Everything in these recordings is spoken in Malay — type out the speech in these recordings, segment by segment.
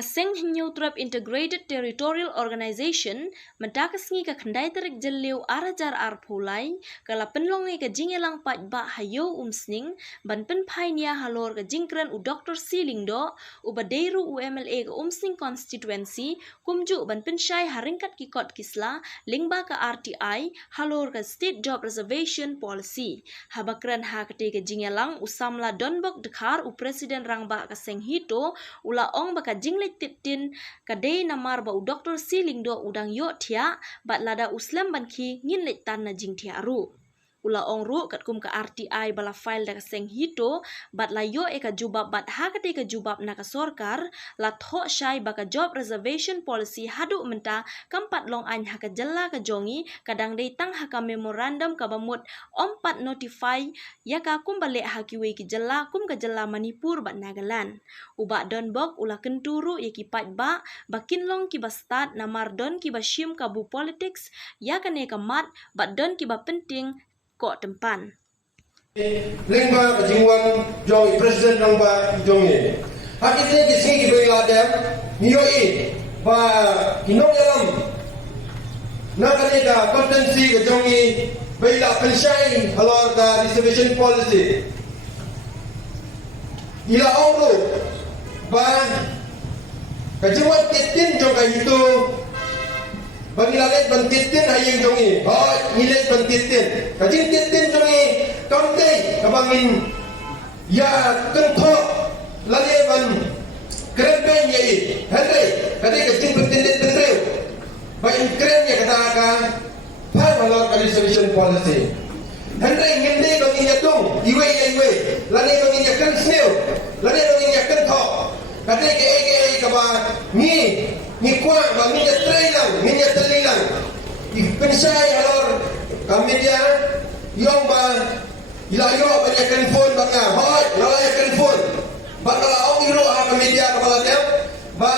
Kaseng Hinyu Trap Integrated Territorial Organization mendakas ngi ka khandai terik jeliu arajar arpulai kala penlongi ka jingelang pat ba hayo umsning ban pen painia halor ka jingkran u Dr. Silingdo u badeiru u MLA ka umsning constituency kumju ban pen syai haringkat kikot kisla lingba ka RTI halor ka State Job Reservation Policy habakran ha kate ka jingelang usamla donbok dekhar u Presiden rangba ka senghito ula ong baka jinglet titin kadai namar ba u Dr. Silingdo udang yo thia bat lada uslam banki nginlet tan na jing thia ru ula ong ru kat kum ka RTI bala file da seng hito bat la yo eka jubab bat ha kate ka jubab na ka sorkar la tho syai baka job reservation policy hadu menta kampat long an ha ka jalla ka jongi kadang dei tang ha ka memorandum ka bamut ompat notify ya ka kum bale ha ki we ki jalla kum ka jalla Manipur bat Nagaland uba donbok ula kenturu ya ki pat ba bakin long ki bastat namar don ki basyum ka bu politics ya kane ka mat bat don ki ba penting ko tempan lingba kajingwan jong presiden rangba jongi hakite kisi ki bela dem nioi ba kinong yalam nakane ka competency ka jongi bela pensyai halor ka reservation policy ila oro ba kajingwan kitin jong ka itu bangilalet bantitin hayeng jongi hoy ngilet bantitin kajing titin jongi kaunte kabangin ya kentho laleban keren ye hande kadi kajing bantitin tendreu bain keren ya kata ka par valor reservation policy hande ngende bangin ya dong iwe lale bangin ya kan sneu lale bangin ya kentho kadi ke kaba ni kuat bangin ya trailang ni ya telilang pensai halor kami dia yong ba ilayo banyak kan phone banga hoy lalai kan phone bakal ong iro ha media kepala tem ba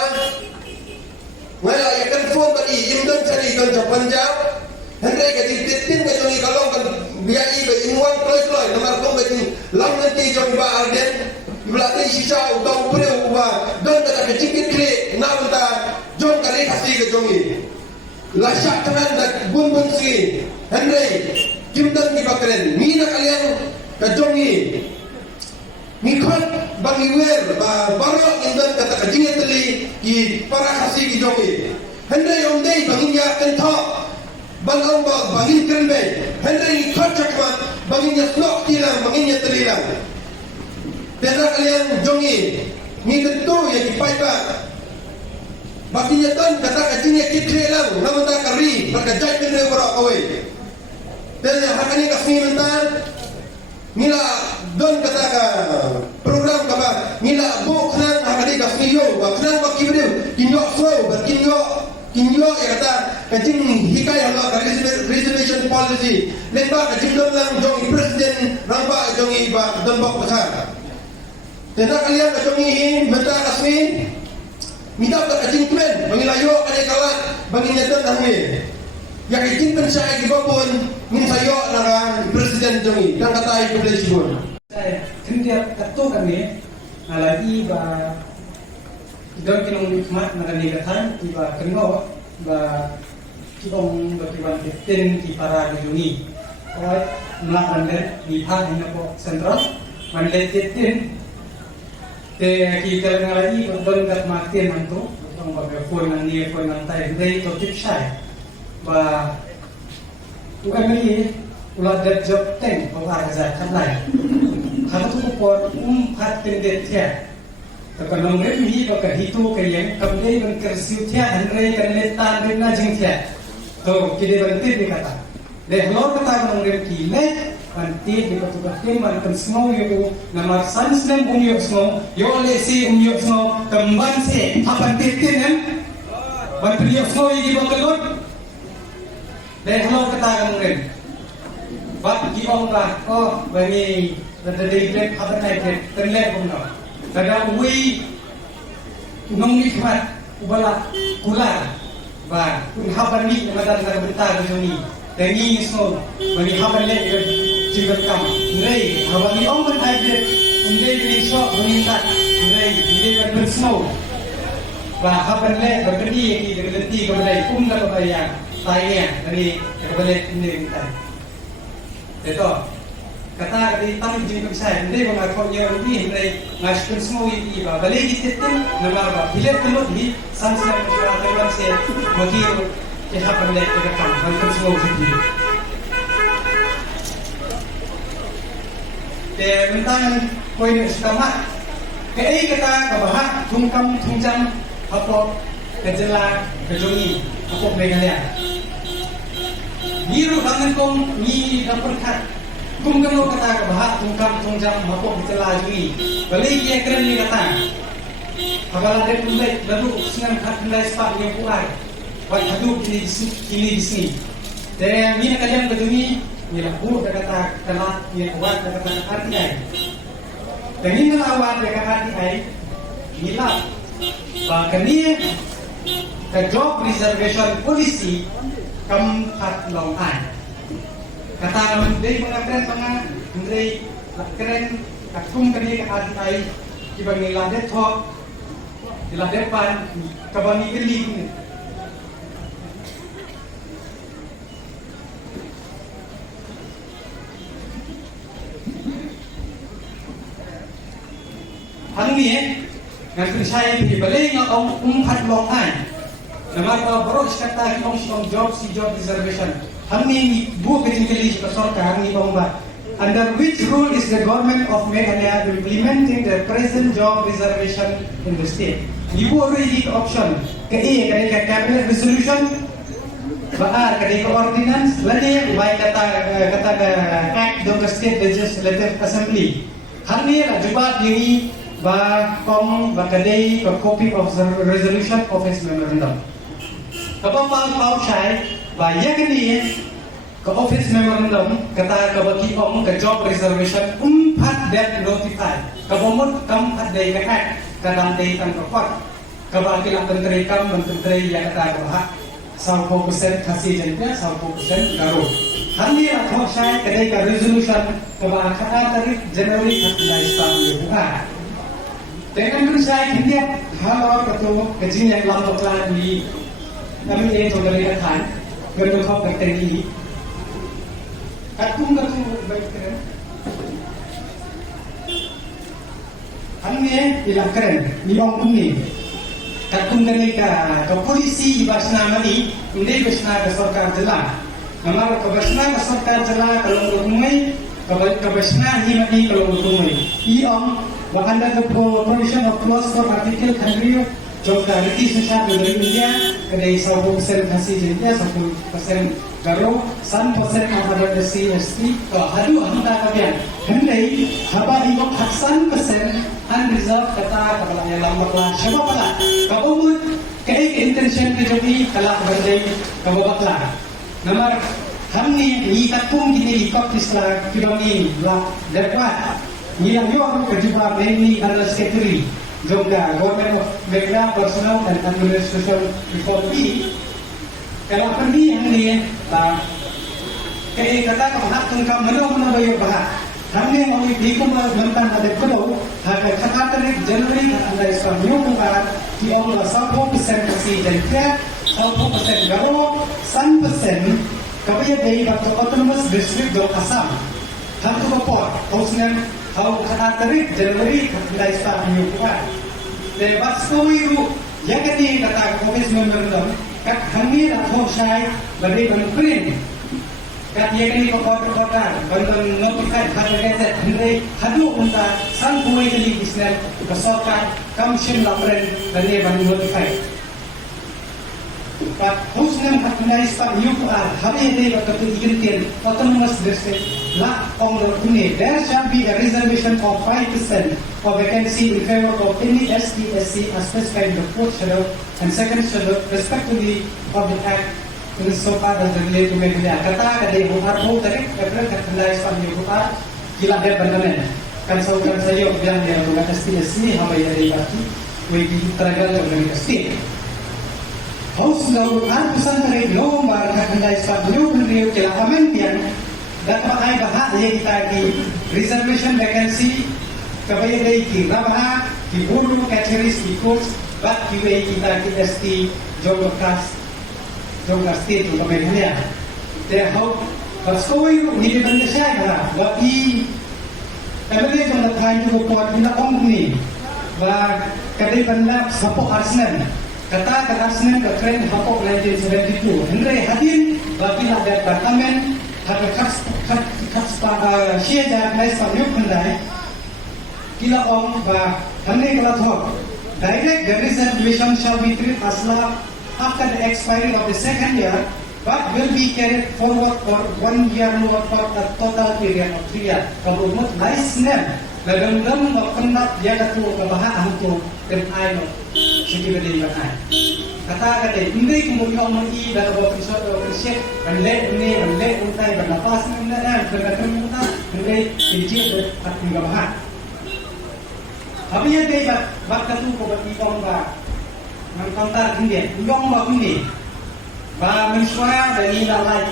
ngala ya kan phone tadi indon cari kan Punjab hendai ka titin ka joni kalong kan biai be inwan kloi nomor kong be lang nanti jong ba arden ibulate sisa udang pure uba don ka ka cikit kre na unta jong kali kasih ke jongi lasak tenan dak bun si hendai kimdan ki bakren ni na kalian ka jongi ni khot bangi wer ba baro indan kata ka jinge teli ki para kasih ki jongi hendai ondei bangin ya kentho bangong ba bangin krenbe hendai ni khot chakman bangin ya slok tilang bangin ya telilang pera kalian jongi ni tentu ya ki paiba bakinya ton kata kajinya kitre lang namun tak kari berkajai kene berok away dan hakani kasih mentan nila don kata ka program kaba nila bok nang hakani kasih yo baknang bakibre kinyo so kinyo ya kata kajing hikayah Allah dari reservation policy lemba kajing don lang jong presiden rangba jong iba don bok besar dan kalian jongi mentan kasih minta tak kajing kren bangilayo kane kalat banginyaton nangwe ya kajing pensai di babon min sayo nara presiden jongi dan katai publisibon saya kendia katu kami alagi ba don kinong mat nakani katan iba kengo ba kitong bakiwan ten ki para jongi oi melakukan di hal ini ko sentral manletin te kita ngalai don kat matin antu tong ba phone nang ni phone nang tai dei to tip sai ba ukami ulah dat job teng ko arza khatlai khatu ko phat ten det thia ta kanong re mi ba ka hitu ka yang kam dei ban kersiu thia an re kan le tan re na jing thia to kide ban tip ni kata de hlor kata kanong re ki le Panti di petugasnya mantan semua yo nama sans dan umyok semua yo lesi umyok semua temban se apa titin kan bantu yo semua ini bakalot dan kalau kata kemudian bat gimana lah oh bani ada dari plek apa naik terlihat pun tak ada ui nong nikmat ubala kula ba kun haban ni madan ka berita ni dan ini semua bani haban le jika kamu, nilai, hawa ni orang berhajat, nilai ni sok meningkat, nilai kan bersnow. haban le berkedi yang digelenti kepada kum kepada yang tanya dari kepada ini kita. Itu kata dari tamu jadi saya ini mengakunya lebih dari ngasih semua ini balik kita tu nama hilang tu di sangat terlalu saya bagi haban le kepada kamu semua ini. Tentang poin utama, kita bahas tungkam tunjang apa kejelas kejongi apa mereka biru tangan kong ni dapat kat tungkam lo kata bahas tungkam tunjang apa kejelas jui balik dia keren ni kata apabila dia mulai lalu senang kat mulai sepak yang kuat buat hidup ini di sini dan ni kalian kejongi ni laku dia kata kena ni kuat dia kata RTI dan ini awal dia kata RTI inilah bahkan ni ke job reservation policy keempat longan kata dari mengatakan dari keren akum kini ke RTI dibanding ladet top di ladepan kebani geli Hal ni nanti saya pergi balik ngau umpat longan. Nama baru kata kita job reservation. Hal ni buat kejengkeli sorkar ni bangba. Under which rule is the government of Meghalaya implementing the present job reservation in the state? Ibu already option ke A ke cabinet resolution, baar ke ordinance, lagi baik kata act of the state legislative assembly. Hal ni lah jubat ini kom bakadai copy of the resolution of his memorandum. Kapag pau siya ba yakni ke office memorandum kata kabaki ke job reservation umpat that notify kabomot kampat day ka kadang day tan kapot kabaki lang menteri yang kata bahwa 10% kasih jadinya 10% garo. Hani atau siya kadai ka resolution kabak kata tarik Januari 2019 bukan. Dengan itu saya hendak hal ketemu kejian yang lama telah di kami yang saudara katakan berdoa bakteri ini. Katung bakteri. Kami ilang keren, ibang kuni. Katung kami ke polisi ibasna mani, hindi ibasna ke sarkar jela. Nampak ke ibasna ke sarkar jela kalau berumai, ke ibasna himani kalau berumai. Iong Wakanda the provision of clause for article country job guarantee sesat dari India kedai 10% kasih jadinya 10% garo 1% kepada CST hadu anda kalian hendai haba ibok 1% unreserved kata kepada yang lama kelas siapa pula kabumut kayak intention ke jadi kalah berdai kababaklah nomor hamni ni katung gini ikut Islam kibami lah dapat yang kedua mainly adalah secretary juga government of Meghalaya personal and administration reform ini kalau pergi yang ini kayak kata hak tungkam mana bayar bahas kami mau dikum tentang ada perlu hak kata tarik Januari anda Islam new bukan di Allah 10% kasih dan dia 10% garo 1% kapaya dari autonomous district do Assam hak tu report hausnya Kalau kata tarik Januari mulai start new bukan. Lepas itu yang ketiga kata Komisi Memorandum kat kami dah selesai beri bentuk kat yang ini kotor-kotor bentuk notified harga hendai hadu untuk sampai kali bisnes kesorkan kamsin laporan dan dia bentuk notified. Kat khususnya kat mulai start new bukan hari ini waktu itu autonomous district lah on the there shall be a reservation of 5% for vacancy in favor of any ST, SC as specified in the fourth schedule and second schedule respectively of the act in so far as related to Meghalaya. Kata kadai buat mau tarik kerana kendai spam ni buat gila dia benar. Kan saudara saya bilang dia buat ST, SC apa yang dari baki, wajib teragal dengan ST. Haus lalu pesan dari lomba kendai spam beliau kelahaman yang dapat ay bahag yang kita di reservation vacancy kabaya day ki rabaha ki bulu catcheries ki course bat QA kita KST Jogorkas State untuk mereka. Dia how Baskoi ni benda saya lah. Tapi kami jangan tanya tu buat kita om ni. Bah kadai benda support Arsenal. Kata ke Arsenal ke trend support 1972. Henry hadir tapi nak ada departemen ada kas share dan lain sebagainya pendai. Kita om bah kami kalau tahu direct the reservation shall be treated as law after the expiry of the second year. But will be carried forward for 1 year more for a total period of 3 years. Kalau umut license, dalam kontak dia katu kebahagiaan tu terkait security berkait. Kata ini kemudian orang ini dalam beberapa episode menlek untai bernapas mengenai berkaitan untai mengenai kunci atau kebahagiaan. Tapi yang dia katu kebahagiaan orang mengkontak ini, orang ini. Ba mensuai dari lalai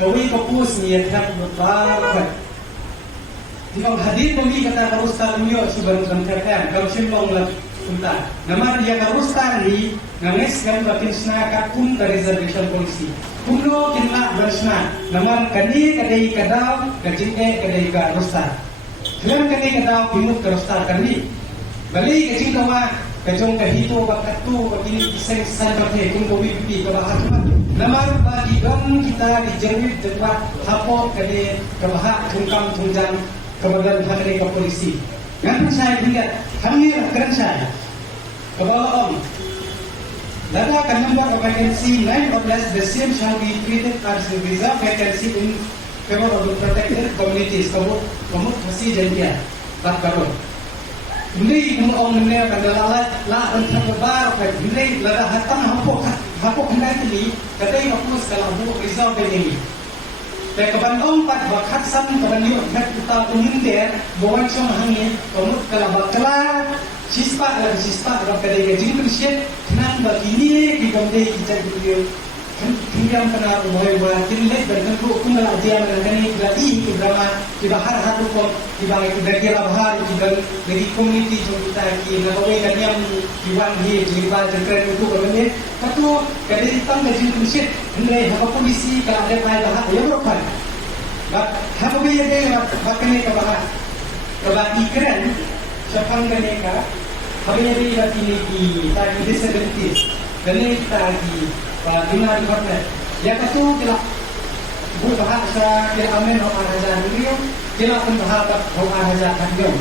kawai kapus ni yang tak berbakat. Jika hadir kami kata karustar niyo sebaru berkaitan kalau simbol lah unta. Nama dia karustar ni nangis kan batin senaka kum dari reservation polisi. Kuno kena bersna. Nama kani kadai kadau kajinge kadai karustar. Kalian kani kadau pinut karustar kani. Balik kajing kawa kajong kahito bakatu begini iseng san bakhe kum kobi pi kabahat. Nama bagi dong kita dijerit tempat hapok kali kebahak tungkam tunjang kemudian hari ke polisi. Yang saya ingat kami keren saya kebawa om. Lalu akan membuat vacancy 9 or less the same shall be treated as a reserve vacancy in favor of the protected communities. Kamu masih janjian tak baru. Ini orang mengenai adalah lah untuk berbar, ini adalah hatang hapok hendak ini, katanya aku sekarang buat reserve ini. Dan kebandong pat bakat sam kebanding hat kita peminter, bawa cuma hangin, kamu kalau bakal sispa dalam kedai gaji bersih, tenang begini di gambar kita video. Kemudian kena mulai tinlek dan tentu kumala dia mengenai lagi drama di bahar satu kok di bawah dari bahar di dari community kita di nabawi kan yang diwan di bawah jengkren itu bermain satu kadang hitam gaji bersih nilai apa polisi kalau ada bahar ya berapa apa dia dia bahkan ni bahar ikran siapa mereka habis dia di tadi disabilities dan ini tadi Bina di mana? Ya kata kita buat bahasa kita amen orang ajar dulu, kita pun bahasa orang ajar kalian.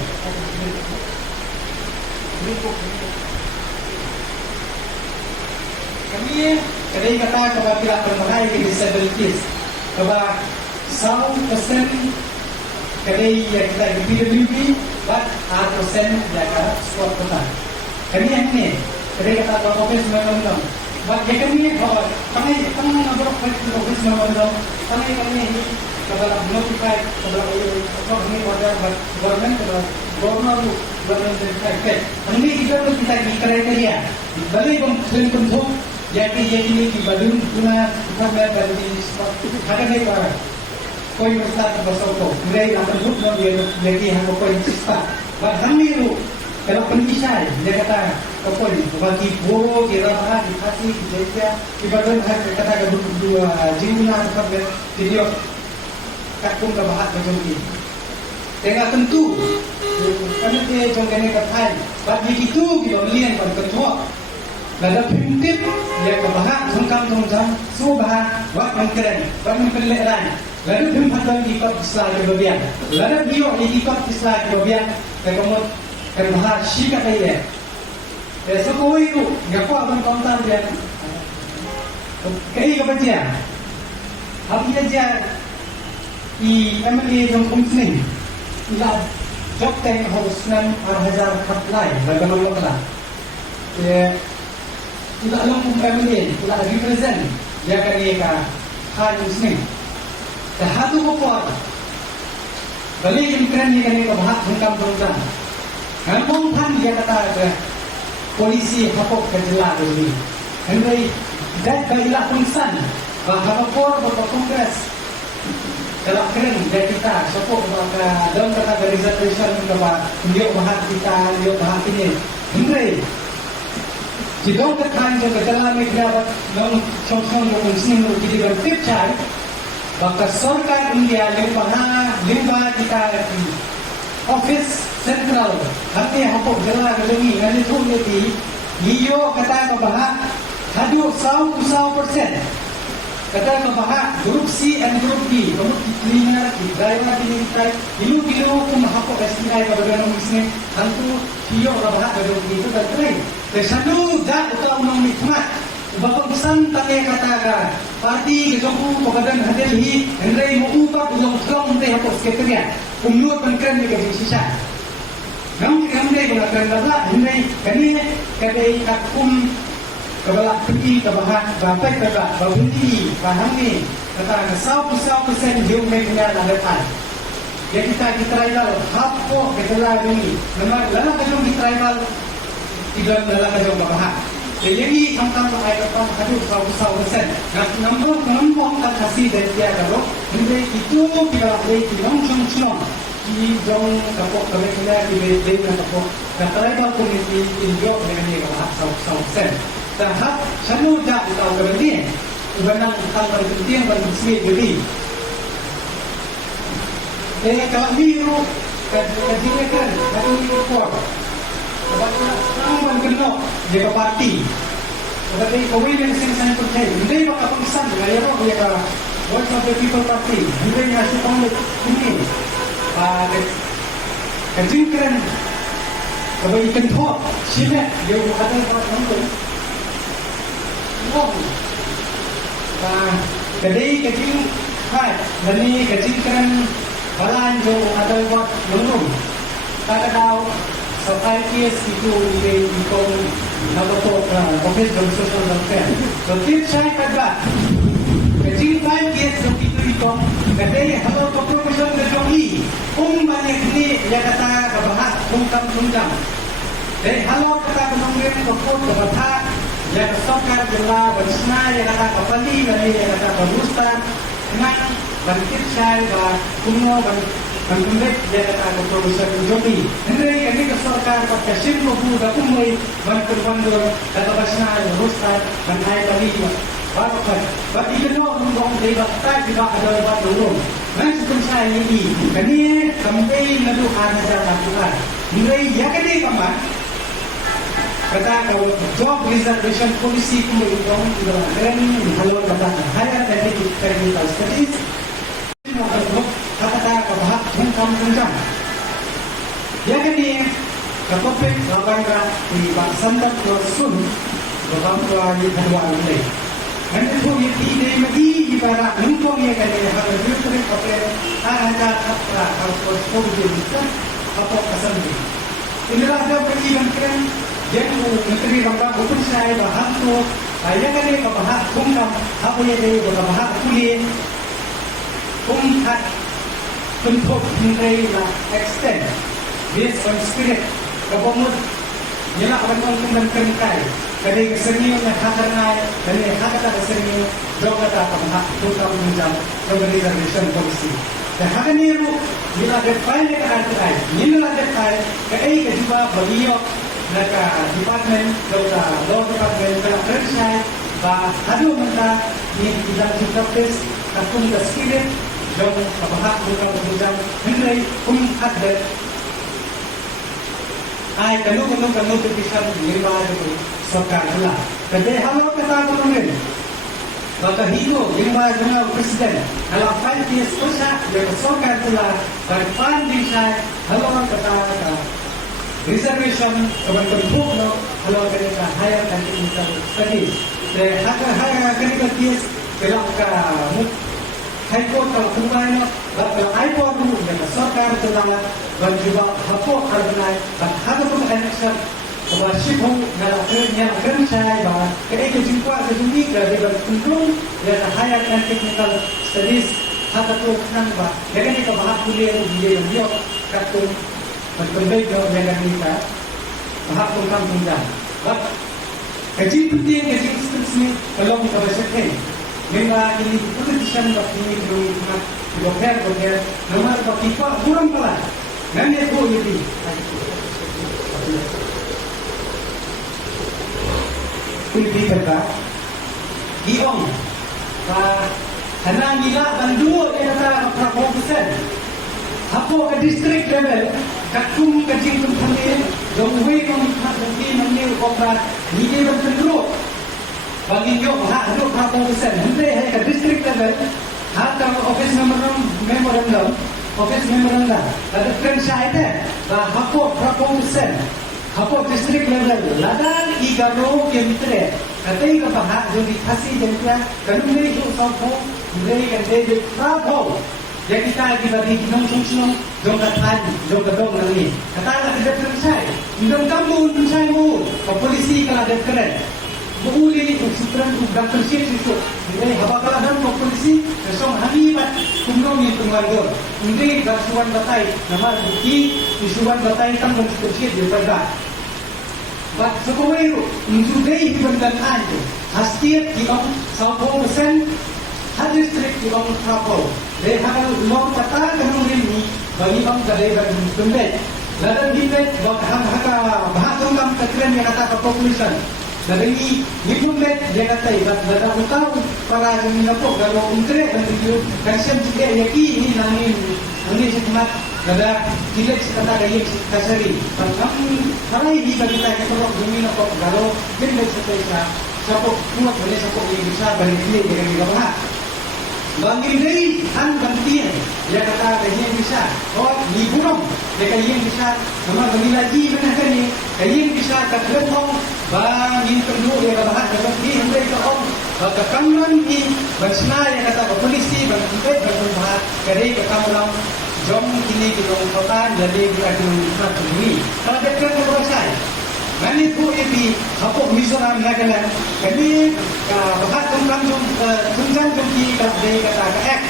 Kami kadang kata kalau kita bermakai di disabilities, kalau 100% kadang kita di PWB, but 100% jaga sport kita. Kami yang ni kadang kata kalau office memang Bagi kami, kami nabrak office memang kami ini kepada notify kepada kami pada government kami kita kriteria balik bentuk jadi ini di Badung guna bukan dari ada ni para koi besar bersatu mulai akan bentuk dia lagi hanya koi besar kami itu kalau penisai dia kata apa ni bagi boro kira apa dikasih dijaya ibarat kata dua jinguna tempat video kakum ke bahat macam ni dengan tentu kami dia jongkane katai bagi itu kita melihat pada ketua lalu prinsip dia ke bahat jongkam subah buat mengkeren lalu prinsip ikut Islam kebabian lalu dia ikut Islam kebabian dan kemudian kerana syikat dia. Semua itu, ngaku abang kontan dia. Kaya kebajian. Habis dia di MLA yang kumsning. Ila job tank harus 6,000 apply bagaimana lah. Ila alam MLA, ila represent dia kaya hal kumsning. Dah hatu kopor. Balik yang keren ni kaya bahak hengkam perunjang. Ngomong kan dia kata polisi hapok kejelas ini. Henry dan kailah pengsan bahawa bapak kongres kalau keren dari kita sopok maka dalam kata reservation kepada dia bahan kita dia bahan ini. Henry Jika tekan juga dalam negara yang song-song yang mesti jadi berpikir, maka sorkan India limba kita office sentral, nanti hapok jalan kedemi, nanti tu nanti, iyo kata kebahak, hadu 100%. Kata kebahak grup C and grup B, kamu cleaner, driver, kita, iyo kung hapok STI kepada orang Muslim, tentu iyo kebahak grup B itu terkait. Kesanu dah utang orang nikmat. Bapak pesan tanya katakan, parti kejoku pagadan hadir hi, hendai mengubah ulang ulang hendai hapok sekretariat, umur pengkran mereka sisa. Namun hendai pengkran laba, hendai kini kadai akum kebalak pergi kebahan bapak kebalak babudi paham ni kata 100% dia punya landasan. Ya kita tribal hapok ketelah ini, memang lama kejong tribal tidak dalam kejong bahan. Jadi tentang ayat hadis 100%. Namun tak kasih dari dia kalau hendai itu kita boleh cuma di jong kapok kerja di dengan kapok tribal community India dengan dia kalau 100%. Tahap semua dah tahu kepentingan, ubanang tentang penting bagi Muslim jadi. Kalau biru kajian kan, kalau biru kuat, kalau kena dia parti, tapi kau ini mesti saya percaya. Ini bakal pesan dari apa dia kata, what of the people party, ini yang saya tahu ini. Kajian kan, kalau ikan thok, siapa dia ada buat nonton. Jadi kecil hai, jadi kecil kan balan jo ada buat menung. Tak tahu sampai kes itu di ikon naboto office dan social welfare. So tip saya kata kecil hai kes itu ikon. Jadi kalau proportion kejoki, banyak ni dia kata bahas ungkap. Jadi kalau kata penunggu propos kata yang sokar jela bersna yang kata kapali dari yang kata bagustan nak bangkit saya bah kuno bangkit yang kata produser joki hendai ini kesokar pakai sim lobu dah umai bangkit bandor kata bersna yang bagustan bangkai kali bapak bagi kedua orang dari bapak juga ada lebat dulu masuk saya ini kini sampai ngadu anak Tuhan hendai yang kini kaman kata kalau job reservation policy kemudian dan kalau kata higher than technical studies kata bahas tentang ya kan ni topik lawan di bahasa tersun dalam di kedua ini dan itu yang ide lagi ibarat untuk yang kan harus diberi ada harus positif apa kesan inilah dia pergikan yang menteri bangsa hukum saya bahas tu, ayah kan dia bahas hukum apa yang dia bahas kulit, hat bentuk menteri lah extend, based on spirit, kebomut, jenak bentuk menteri, kadang kesenian yang hakarnai, dan yang hakata kesenian, jauh kata bahas hukum menjam, reservation policy. Dan hari ni lu, bila ada file yang ada, ini lah ada file, kaya juga beliau mereka department, law department, kerja, ada mereka yang tidak dikapis, tapi mereka skill, jauh bahak mereka berjam, hendai ada. Kalau berbicara lima itu sekarang lah. Jadi hal kata kemudian, maka hidup lima jenama presiden. Kalau 5 years usah, dia sekarang lah. Berpan bisa, halo kata reservation kepada bentuk kalau mereka hire dan technical studies. Dan hire technical studies dalam high court kalau kembali kalau high court dulu mereka sorkar telah dan juga hapok karena ada pun election bahwa sibuk dalam kerja bahwa ketika jumpa sejumlah dari bentuk dan hire dan technical studies ada tu nambah. Jadi kita bahas kuliah dia kartu berbagai yang kita bahas tentang tunjang. Kaji penting kaji instruksi kalau kita bersedia. Memang ini politician waktu ini berumur dokter nomor waktu pak kurang pelan. Nanti aku ini. di berkat diong karena gila bandu yang kata Prabowo Hussein Hapo ke distrik level kakum ke jing kumpulan dongwe kong hati namni kopra ni ban penduduk bagi yo hak hidup Prabowo Hussein hentai hai ke distrik level hak ka office memorandum ada franchise Hapo Prabowo Hussein Hapo distrik level ladang igaro ke mitre katai ka bahak jo dikasi jengkia kanumri jo sopo mulai kan de Prabowo yang kita dibagi ginong sung dong katan dong kedong nangi kata nak tidak selesai dong kamu selesai mu polisi kalau ada keren boleh sutran udah bersih itu mulai haba kalau dan polisi besok hari mat kumno ni tunggal ini gasuan batai nama bukti isuan batai kan bersih di pada bat sekolah itu menjudai pendanaan itu hasil kita 100% hadis trik di bawah Prabowo. Mereka mau kata kemudian ini bagi bang kadai bagi pembet. Lalu kita bahas tentang kekeren yang kata kepopulisan. Lalu ini pembet dia kata dah tahu para menapok kalau untuk dan itu kasihan juga ini nanti semat ada tidak kata gaya kasari. Kalau ini bagi kita kalau bumi napok kalau kita sesuai sapok kuat boleh sapok yang bisa bagi dia dengan kita Bangin dari han bantian dia kata kaya bisa ni burung dia kaya bisa nama bagi lagi mana kan ni kaya bisa kekelong bangin perlu dia bahas dalam ni hendak ke kamran ni bersna yang kata polisi bagi kita berbahas kaya ke kamran jom kini kita kota jadi dia akan ini kalau dia kan selesai Mani tu ini Hapo Mizoram Nagaland kami bahas tentang tentang jumpi kadai kata ek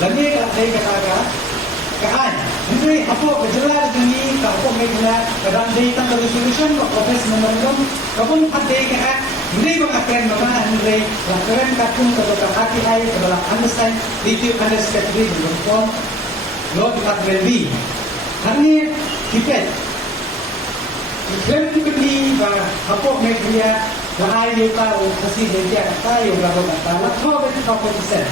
lagi kadai kata kaan jadi Hapo berjelas ini Hapo megala kadang day tentang resolution proses memandang kapun kadai kata ini mengakan mana ini lakukan kapun kepada hati hai kepada understand review understand review pun not not ready hari kita Ikan beli apa media bahaya tahu kasih dia tahu berapa kata lalu berapa persen.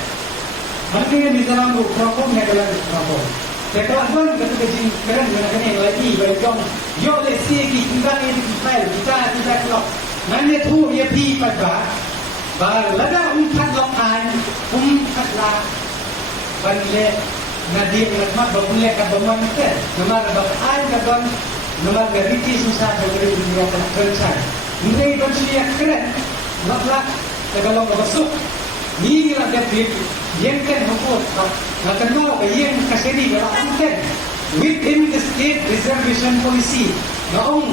Harga di dalam berapa megawatt berapa. Sekarang kita kerja keren dengan ini lagi berjom. Yo lesi kita ini kita tidak kelak. Nanti tu ia pi pada lada lokal lah balik nadir lemak bermula kabar kita nama kabar kabar nomor beriti susah bagi dunia kerja. Ini bersih keren, maklak kalau masuk ni lah dia yang kan hapus, nak kenal yang kasih berlakukan within the state reservation policy. Naung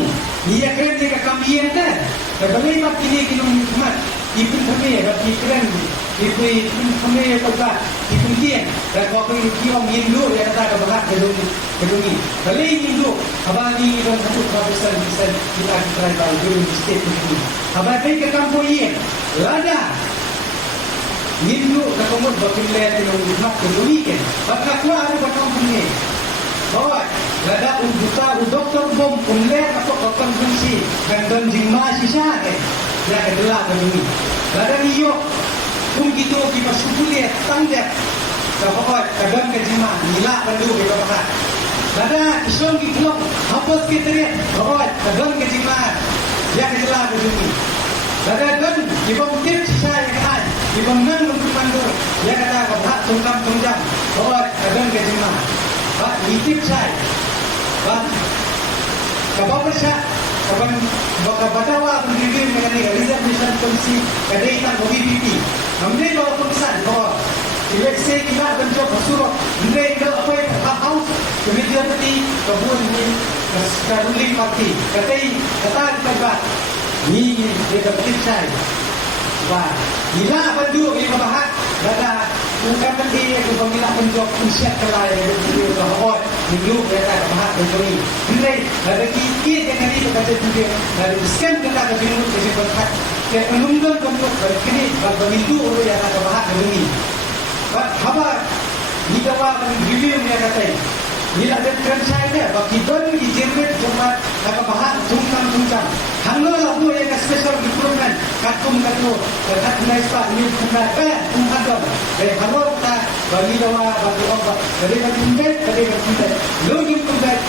dia keren dia kami yang kan, terbalik ini kita mat, ipun kami bagi keren, ipun kami apa, ipun dia, dan waktu itu kita Hindu yang kata bahas kedungi, balik Hindu, abang ni dan satu kawasan kita try dulu di state ini, abang pergi ke kampung ini, lada Hindu kemudian berpilihan dengan umat kedungi kan, maka keluar dari kampung ini. Bawa, lada buta doktor bom umlek atau konsumsi dan jima sisa ya adalah begini. Lada niyo gitu kita sukuliah tangdap bahwa kadang kejima nila perlu kita bahas. Lada isong gitu hapus kita bahwa kadang kejima ya adalah begini. Lada kan dibangkit sisa kan dibangun untuk pandur ya kata bahas tungkam bahwa kadang kejima Pak, ditip saya. Pak, kapal besar, kapal batawa pendidik mengenai reservation polisi kadai tak bagi pipi. Hamil bawa pesan bahwa eleksi kita bentuk bersuruh. Mereka apa yang house kemudian tadi kebun ini ruling party. Kata tempat ni dia bertip saya. Wah, bila berdua kita bahas, ada bukan penting yang pemilihan penjok usia kelai yang bahwa minggu mereka bahas begini. Ini ada kiki yang ini berkata juga dari skem kita ada minggu jadi berkat. Yang menunggu bentuk begini berminggu orang yang ada bahas begini. Apa? Jika awak review yang kata ini ada kerja dia bagi bagi jerit cuma ada bahas tungkang. halo lagu yang special improvement katum katu kat nai spa ni kena ada halo ta bagi dawa bagi obat dari berkumpet lo improvement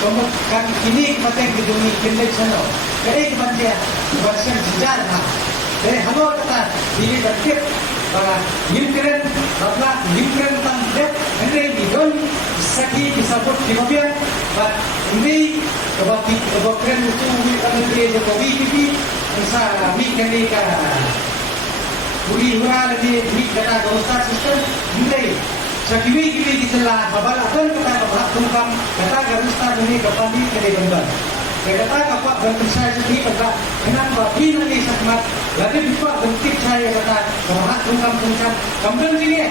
kamu kan ini kata di dunia kendek channel dari kebantia versi sejarah dari halo kata ini berkit para lingkaran bapla lingkaran tangkap ini bidon sakit disebut di mobil but ini kebaktian itu kami beri Jokowi ini insya mi kenika budi hura lagi mi kata gostar sistem ini sakiwi kiri kita babal akan kita babak tungkam kata garustar ini kapani kene bendar kata kapak bentuk saya sendiri kata kenapa bina ni sangat lagi buat bentuk saya kata babak tungkam kemudian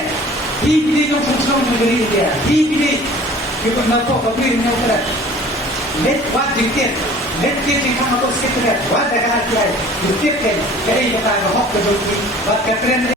sini ini yang fungsi negeri dia ini kita nak kabir ni orang net wat dikit net kita kamu tu sekitar wat dah ada dikit kan jadi kita nak hok ke joki wat katren